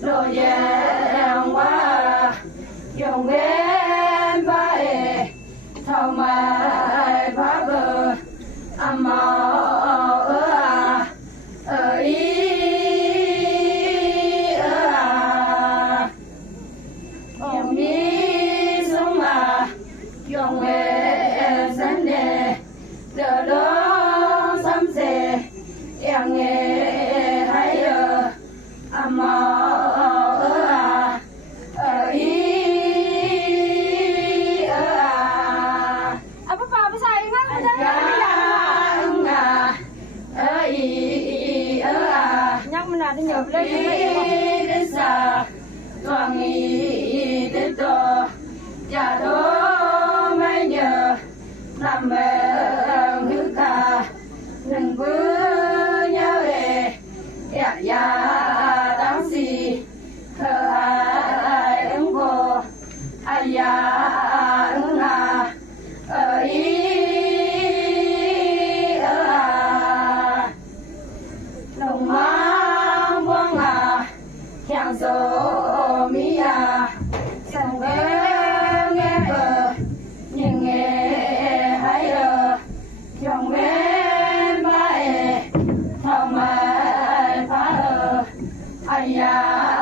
lo yang wa yong ven ba e thao mai ba bơ ama i yong mi sung a yong ve san de de lo sam se yang e hai ama apa pa bisa ingat nhắc mình là đi nhập lên sa toàn nghi đến to cha đó mấy nhờ làm hư ca đừng bữa nhớ về ya đáng gì thơ ai ứng vô ai ứng ý lòng mang buông hàng số mi sông nghe bờ nhưng nghe hay dòng bên ba thao mai phá ai